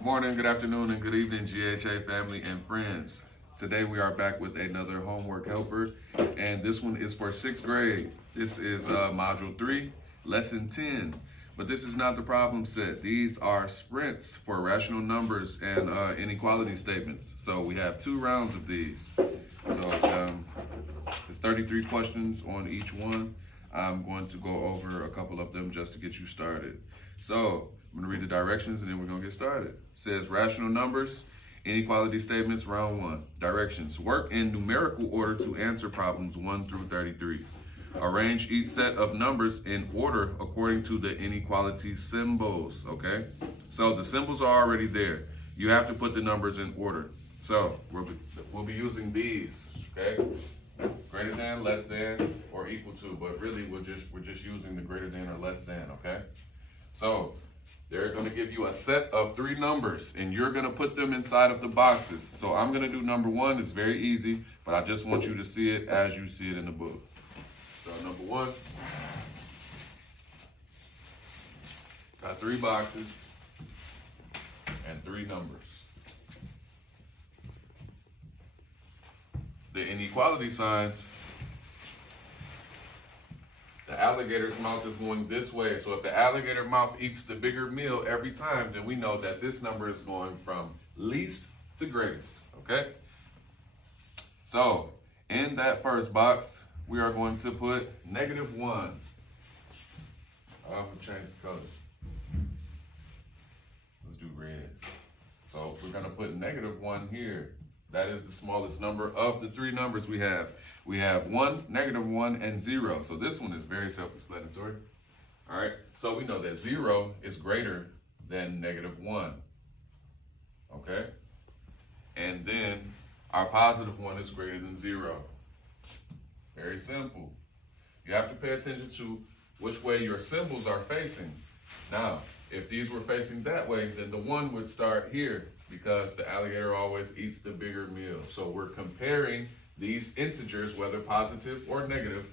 Good morning, good afternoon, and good evening, GHA family and friends. Today we are back with another homework helper, and this one is for 6th grade. This is Module 3, Lesson 10. But this is not the problem set. These are sprints for rational numbers and inequality statements. So we have 2 rounds of these. So it's 33 questions on each one. I'm going to go over a couple of them just to get you started. So I'm going to read the directions and then we're going to get started. It says rational numbers, inequality statements, round 1. Directions. Work in numerical order to answer problems 1 through 33. Arrange each set of numbers in order according to the inequality symbols, okay? So the symbols are already there. You have to put the numbers in order. So we'll be using these, okay? Greater than, less than, or equal to, but really we're just using the greater than or less than, okay? So they're going to give you a set of 3 numbers, and you're going to put them inside of the boxes. So I'm going to do number 1. It's very easy, but I just want you to see it as you see it in the book. So number 1, got 3 boxes and 3 numbers. The inequality signs, the alligator's mouth is going this way. So if the alligator mouth eats the bigger meal every time, then we know that this number is going from least to greatest, okay? So in that first box, we are going to put -1. I'm gonna change the color. Let's do red. So we're gonna put -1 here. That is the smallest number of the 3 numbers we have. We have 1, -1, and 0. So this one is very self-explanatory. All right, so we know that 0 is greater than -1, okay? And then our positive 1 is greater than 0. Very simple. You have to pay attention to which way your symbols are facing. Now, if these were facing that way, then the 1 would start here, because the alligator always eats the bigger meal. So we're comparing these integers, whether positive or negative,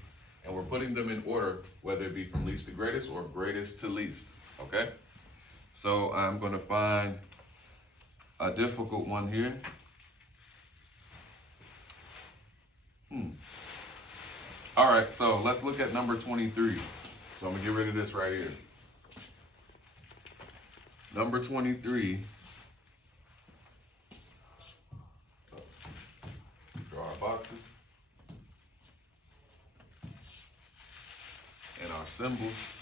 and we're putting them in order, whether it be from least to greatest or greatest to least, okay? So I'm gonna find a difficult one here. All right, so let's look at number 23. So I'm gonna get rid of this right here. Number 23. Our boxes and our symbols.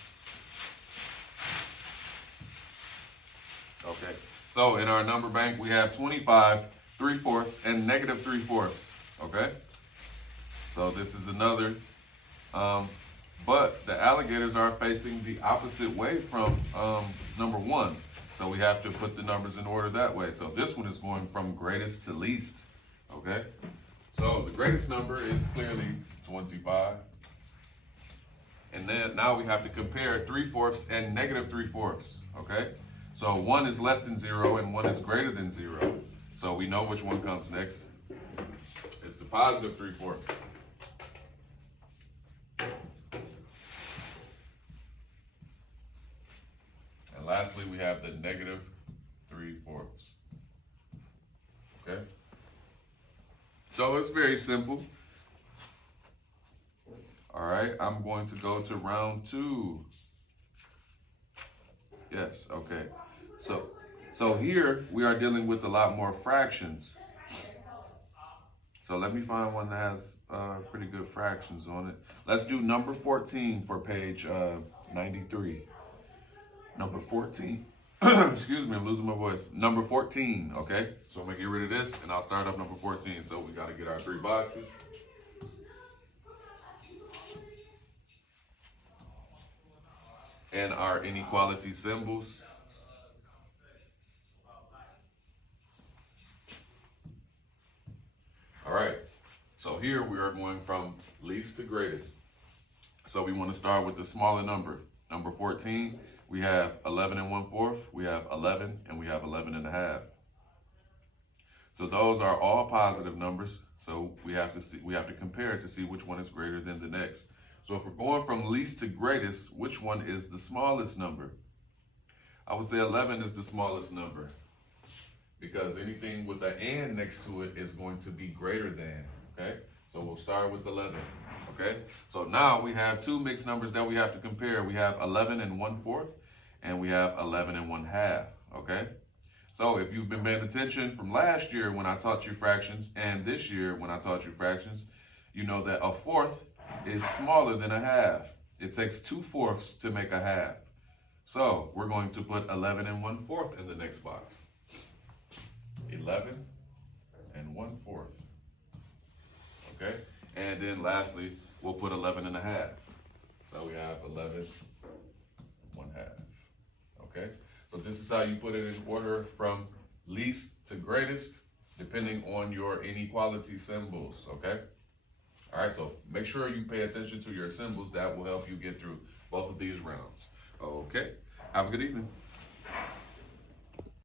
Okay, so in our number bank we have 25, 3/4, and -3/4. Okay, so this is another, but the alligators are facing the opposite way from number 1, so we have to put the numbers in order that way. So this one is going from greatest to least. Okay. So the greatest number is clearly 25. And then now we have to compare 3/4 and -3/4, okay? So 1 is less than 0 and 1 is greater than 0. So we know which one comes next. It's the positive 3/4. And lastly, we have the -3/4, okay? So it's very simple. All right, I'm going to go to round 2. Yes, okay. So here we are dealing with a lot more fractions. So let me find one that has pretty good fractions on it. Let's do number 14 for page 93. Number 14. Excuse me, I'm losing my voice. Number 14, okay? So I'm gonna get rid of this and I'll start up number 14. So we gotta get our 3 boxes. And our inequality symbols. All right, so here we are going from least to greatest. So we wanna start with the smaller number. Number 14. We have 11 1/4, we have 11, and we have 11 1/2. So those are all positive numbers. So we have to compare to see which one is greater than the next. So if we're going from least to greatest, which one is the smallest number? I would say 11 is the smallest number. because anything with an and next to it is going to be greater than, okay? So we'll start with 11, okay? So now we have two mixed numbers that we have to compare. We have 11 and 1/4, and we have 11 and 1/2, okay? So if you've been paying attention from last year when I taught you fractions and this year when I taught you fractions, you know that a fourth is smaller than a half. It takes 2/4 to make a half. So we're going to put 11 and 1/4 in the next box. 11 and 1/4. Okay? And then lastly, we'll put 11 and 1/2. So we have 11 and 1/2. Okay? So this is how you put it in order from least to greatest, depending on your inequality symbols. Okay? All right, so make sure you pay attention to your symbols. That will help you get through both of these rounds. Okay, have a good evening.